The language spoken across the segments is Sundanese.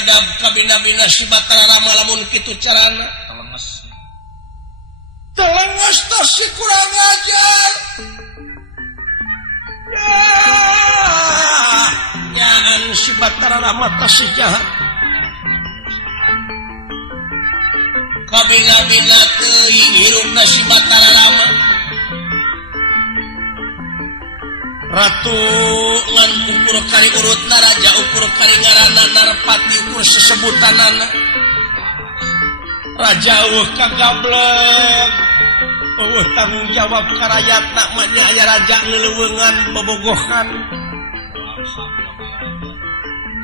ngadab kabina-bina si Batara Rama lamun kitu carana telenges tas si kurang ajar nyaan si Batara Rama tas si jahat kabina-bina teuing hirupna si Batara Rama Ratu ngan ukur kali urutna raja ukur kali ngaranna narpati ukur sesebutanana raja kagablek tanggung jawab ka rakyatna manya aya raja ngeleuweungan bobogohan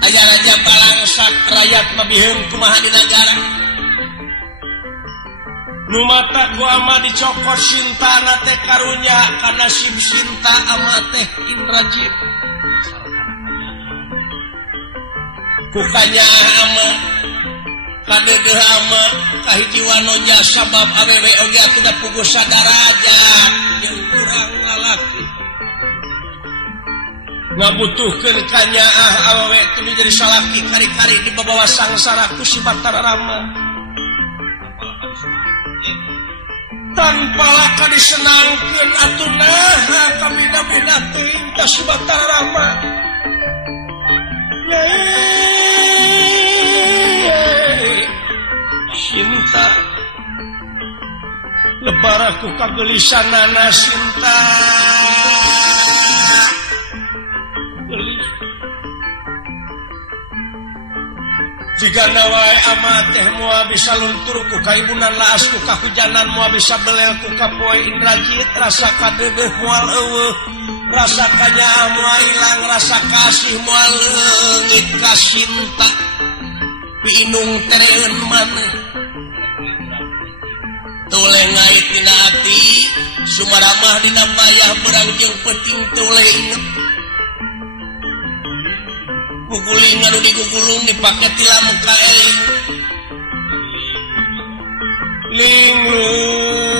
aya raja balangsak rakyat mah biheung kumaha di nagara nu mata ku ama dicokot sintana teh karunya kana sim sinta ama teh Indrajit kukanya ama kadeudeung ama kahiji wanonya sabab awewe oge atuh puguh sadarajat jeung kurang lalaki ngabutuhkeun kanyaah awewe teu jadi salaki kari-kari di babawa sangsara ku si Batara Rama tanpa laka disenangkeun atuh naha kabina-bina teuing ka si Batara Rama Sinta lebaraku kagelisanana Sinta jika nawai ama teh moal bisa luntur ku kaibunan laas ku kahujanan moal bisa belel ku kapoe Indrajit rasa kadeueuh moal eueuh rasa kanyaah moal ilang rasa kasih moal leungit ka Sinta piinung tereun maneh tule ngait dina ati sumaramah dina bayah berang jeung peuting tule inget guguling anu digugulung dipake tilam ka eling linglung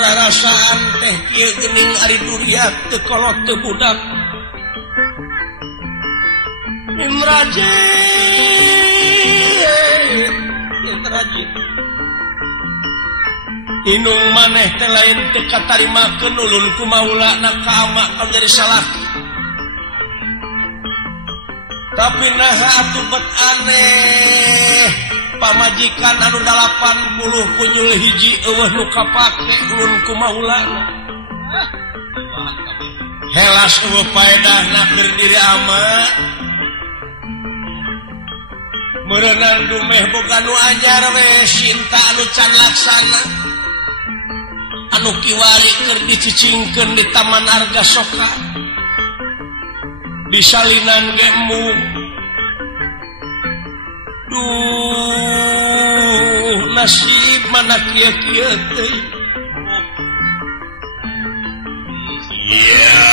rarasaan teh kieu geuning ari duriat teu kolot teu budak Indrajit inung maneh teh lain teu katarimakeun ulun ku maulana ka ama kalau jadi salaki tapi naha atuh bet aneh pamajikan anu 80 kunyul hiji eueuh nu kapake ulun ku maulana helas eueuh paedahna keur diri ama meureunang dumeh boga nu anyar we Sinta anu can laksana anu kiwari keur dicicingkeun di Taman Argasoka di salinan ge embung duh nasib mana kieu-kieu teh ya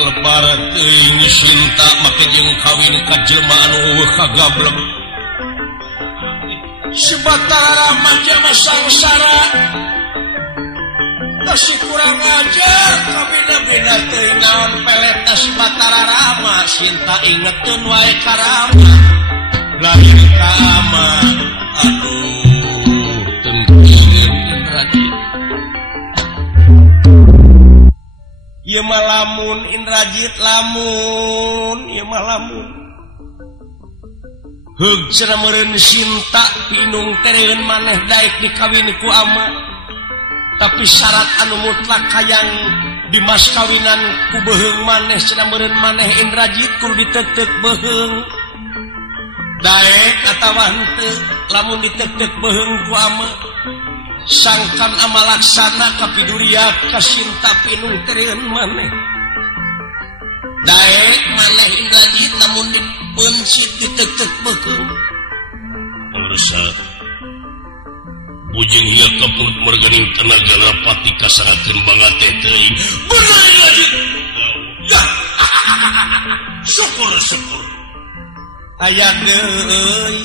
lebar teuing Sinta make jeung kawin ka jelema anu eueuh kagablek si Batara Rama jama sangsara tasih kurang ajar kabina-bina teuing naon pelet si Batara Rama Sinta ingeteun wae ka Rama lahir ka ama aduh tengkeun Indrajit ieu mah lamun Indrajit lamun ieu mah lamun heug cenah meureun Sinta pinung tereun maneh daek dikawin ku ama tapi syarat anu mutlak hayang di mas kawinan ku beheung maneh cenah meureun maneh Indrajit kudu diteuk-teuk beheung daek atawa henteu lamun diteuk-teuk beheung ku ama sangkan ama laksana ka piduriat ka Sinta pinung tereun maneh daek maneh Indrajit lamun dipeunsit diteuk-teuk beheung ursa bujing hiya kapun merganing tenaga rapati kasarakeun banget teuing bener Indrajit ya syukur aya deui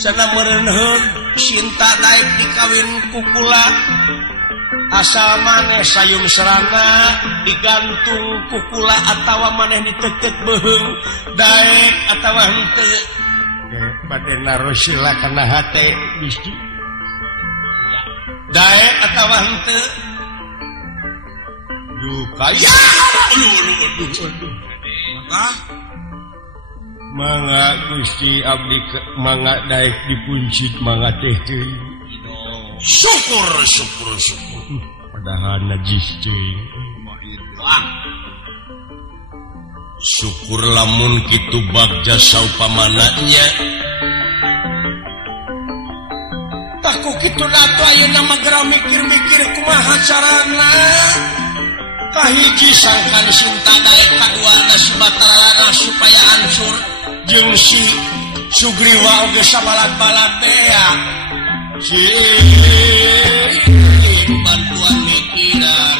sana meureun Sinta daek dikawin ku kula asal maneh sayum serana digantung kukula atawa maneh ditetet beheung daek atawa henteu bade naruh sila kana hate bisi daek atawa henteu duh kaya mangga Gusti abdi mangga daek dipuncit mangga teh teuing syukur padahal najis teuing syukur lamun kitu bagja saupamananya tak ku kitu nato ayeuna mah gara mikir-mikir kumaha carana kahiji sangkan sinta daek kaduana si batarana supaya hancur jeung si Sugriwa oge sabalat-balat bea si bantuan mikiran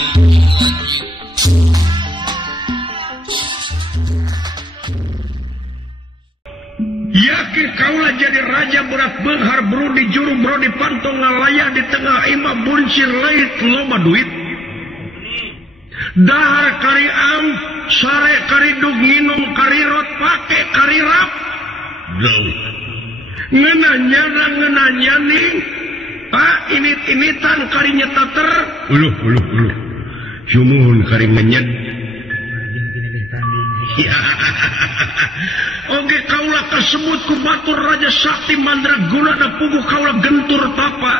yakin kaulah jadi raja berat benghar bro di juru bro di pantong ngalayah di tengah imah buncir lait loba duit dahar kari am sare kari dug nginum kari rot pake kari rap jauh ngenanya nih init-initan kari nyetater uluh sumuhun kari menyet oke kaulah tersebut ku batur raja sakti mandraguna da puguh kaulah gentur tapa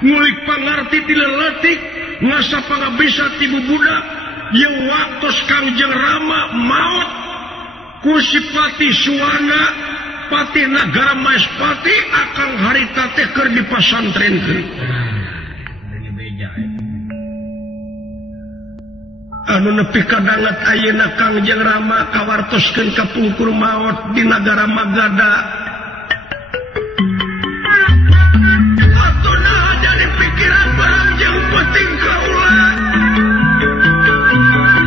ngulik pangarti tileletik ngasa pangabisa tibu budak yang waktos Kangjeng Rama maut kusipati suwana pati nagara Maespati akang harita teh keur dipasantrenkeun anu nepi kadanget ayeuna Kangjeng Rama kawartoskeun ka pungkur maot di nagara Magadha atuna jadi pikiran barang jeung penting kaula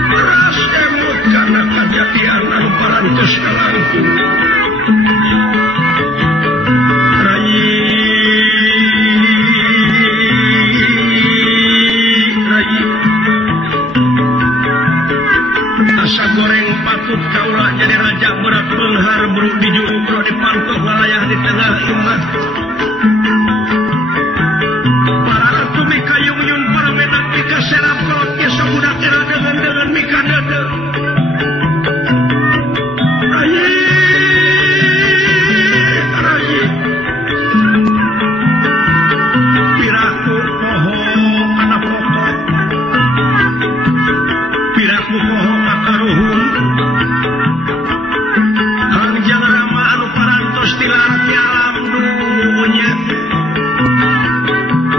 beras emut karena kejadian anu parantos kalangkung asa goreng patut kaulah jadi raja berat benghar bro di juru bro di pantok ngalayah di tengah imah para ratu mika yung para menak mika serap kolot biasa budak era dengan mika dada rayi piraku poho anak pokok piraku poho makaruhun Kangjeng Rama anu parantos tilarang alam dunya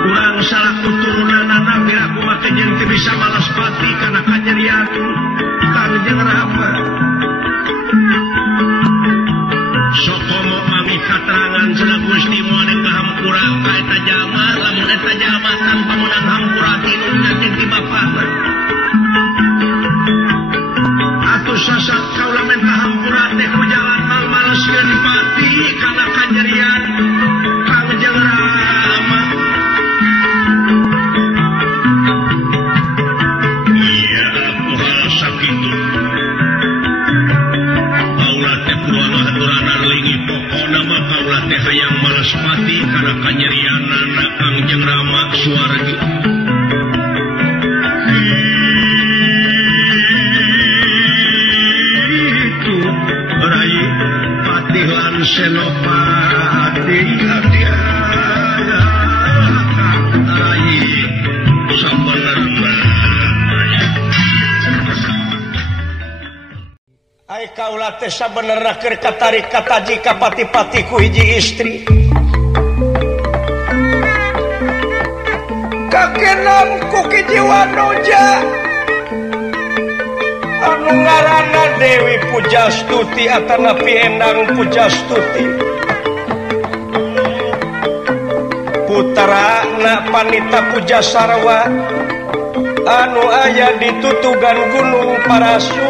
urang salah kuturunanana piraku make jeung teu bisa balas pati kana kajadian Kangjeng Rama sok komo mami katerangan cenah Gusti moal kahampura ka eta jalma lamun eta jalma tanpa menang hampura tinuna jeung ti bapana atuh sasat kaula menta hampura teh ku jalan malaskeun pati kana kajadian Kangjeng Rama iya moal sakitu kaulah teh puang aturana lingi pokona mah kaulah teh hayang malas pati kana kanyerianana Kangjeng Rama suargi itu rai patihan senopati hadiah rai sabenerna ai kaulah teh sabenerna keur katarik kataji ka pati-pati ku hiji istri kakenam ku hiji wanoja anu ngaranna Dewi Pujastuti atanapi Endang Pujastuti putra na Panita Pujasarwa anu aya di tutugan Gunung Parasu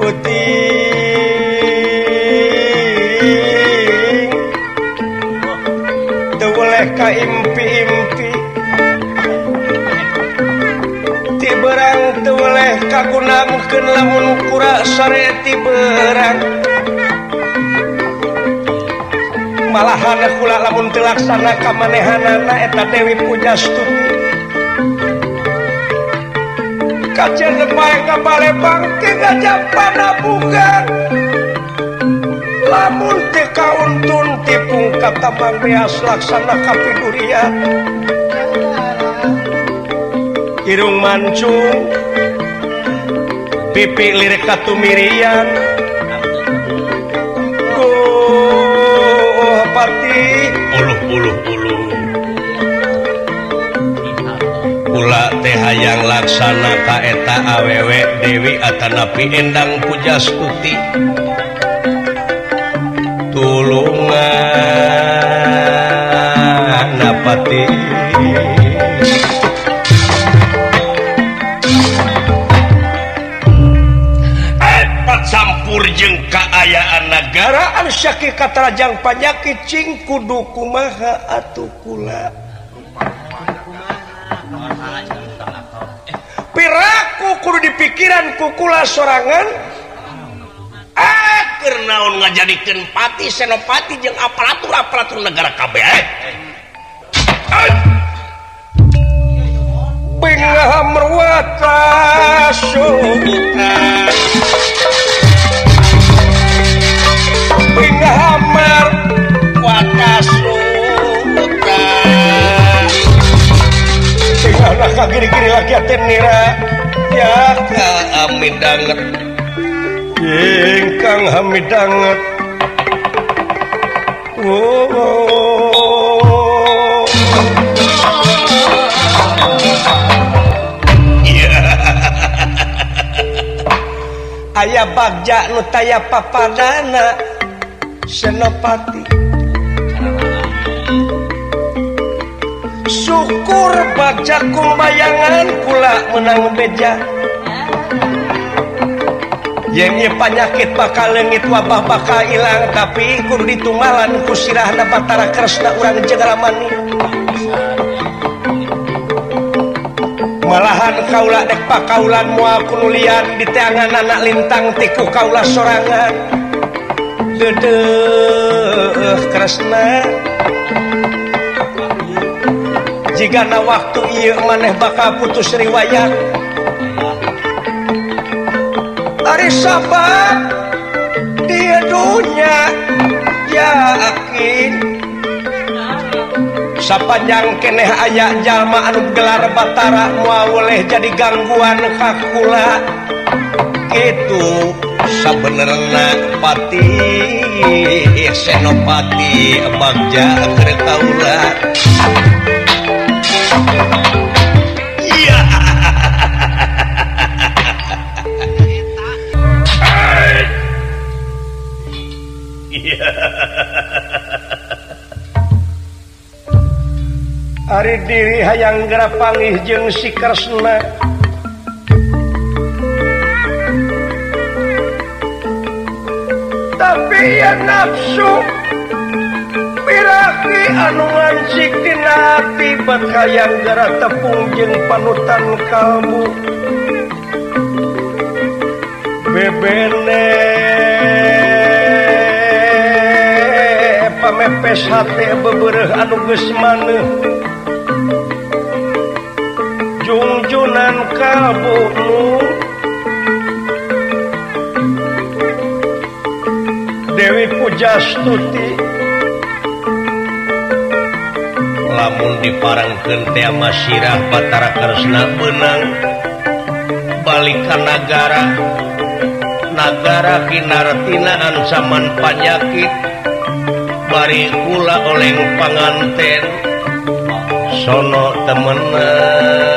puting teu oleh ka impi-impi ti berang teu oleh kagunangkeun lamun kura sare ti berang malahan kula lamun teu laksana ka manehanana eta Dewi Pujastuti kajen bae ka Palembang teh ngajak panabugan lamun teu kauntun ti pungkat tambang beas laksana kapidurian irung mancung pipi lirik katumirian pati uluh kula teh hayang laksana ka eta awewe Dewi atanapi Endang Pujastuti tulungan napati campur jeung kaayaan negara anu syaki katarajang panyakit cing kudu kumaha atuh kula piraku kudu dipikiran ku kula sorangan keur naon ngajadikeun pati senopati jeung aparatur negara kabeh bingah merwata sultan hamar wakas sultan tinggallah kagiri-giri lagi atenira ya hamid danget ingkang hamid danget aya bagja nu taya papadana Senopati syukur bagja kumbayangan kula menang beja yen penyakit bakal leungit wabah bakal ilang tapi kudu ditunggalan ku sirahna Batara Kresna urang Jagaramani malahan kaula dek pakaulan moal kunulian di teangan anak lintang tiku kaula sorangan dedeuh Kresna jigana waktu ieu maneh bakal putus riwayat ari sabab di dunya yakin sapanjang keneh aya jalma anu gelar Batara moal oleh jadi gangguan ka kula kitu sabenerna pati senopati bagja keur kaula iya ari diri hayang geura panggih jeung si Kresna tapi ya nafsu piraki anu ngancik dina hati bat hayang gara tepung jeung panutan kalbu bebene pamepes hate bebeureuh anu geus maneuh jungjunan kalbu nu Dewi Pujastuti lamun diparengkeun teh masirah Batara Kresna beunang balik ka nagara kinartina ancaman panyakit bari kula oleh panganten sono temenan